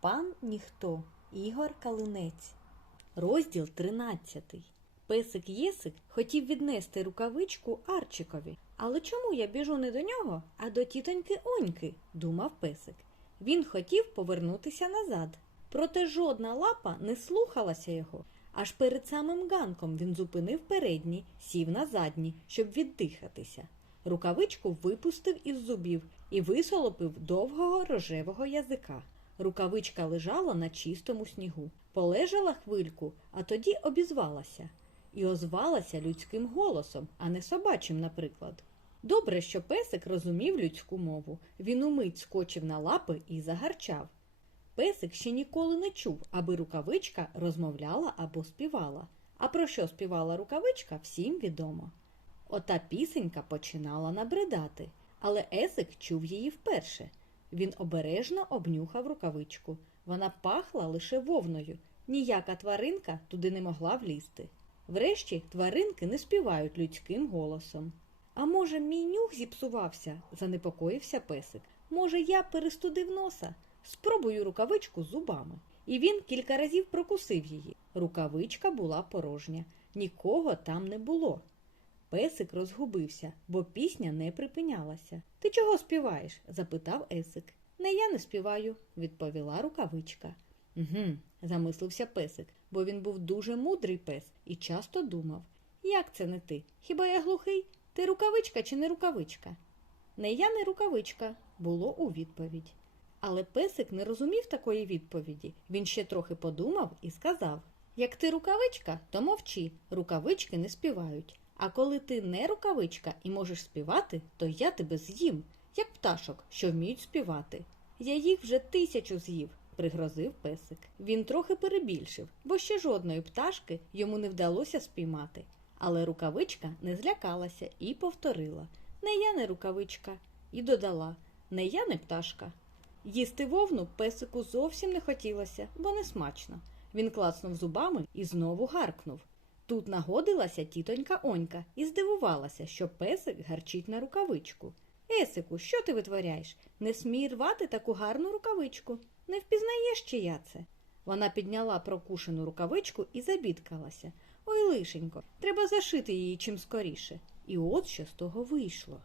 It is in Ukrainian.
Пан ніхто Ігор Калинець. Розділ 13. Песик Єсик хотів віднести рукавичку Арчикові. Але чому я біжу не до нього, а до тітоньки Оньки? думав песик. Він хотів повернутися назад. Проте жодна лапа не слухалася його. Аж перед самим ганком він зупинив передні, сів на задні, щоб віддихатися. Рукавичку випустив із зубів і висолопив довгого рожевого язика. Рукавичка лежала на чистому снігу. Полежала хвильку, а тоді обізвалася. І озвалася людським голосом, а не собачим, наприклад. Добре, що песик розумів людську мову. Він умить скочив на лапи і загарчав. Песик ще ніколи не чув, аби рукавичка розмовляла або співала. А про що співала рукавичка, всім відомо. Ота пісенька починала набридати, але Есик чув її вперше. Він обережно обнюхав рукавичку. Вона пахла лише вовною. Ніяка тваринка туди не могла влізти. Врешті тваринки не співають людським голосом. А може, мій нюх зіпсувався? занепокоївся песик. Може, я перестудив носа? Спробую рукавичку зубами. І він кілька разів прокусив її. Рукавичка була порожня, нікого там не було. Песик розгубився, бо пісня не припинялася. Ти чого співаєш? запитав Есик. Не я не співаю, відповіла рукавичка. Угу, замислився песик, бо він був дуже мудрий пес і часто думав як це не ти? Хіба я глухий? Ти рукавичка чи не рукавичка? Не я не рукавичка, було у відповідь. Але песик не розумів такої відповіді. Він ще трохи подумав і сказав Як ти рукавичка, то мовчи, рукавички не співають. А коли ти не рукавичка і можеш співати, то я тебе з'їм, як пташок, що вміють співати. Я їх вже тисячу з'їв, пригрозив песик. Він трохи перебільшив, бо ще жодної пташки йому не вдалося спіймати. Але рукавичка не злякалася і повторила Не я не рукавичка, і додала Не я не пташка. Їсти вовну песику зовсім не хотілося, бо не смачно. Він клацнув зубами і знову гаркнув. Тут нагодилася тітонька Онька і здивувалася, що песик гарчить на рукавичку. Есику, що ти витворяєш? Не смій рвати таку гарну рукавичку. Не впізнаєш, чия це? Вона підняла прокушену рукавичку і забідкалася. Ой, лишенько, треба зашити її чим скоріше. І от що з того вийшло.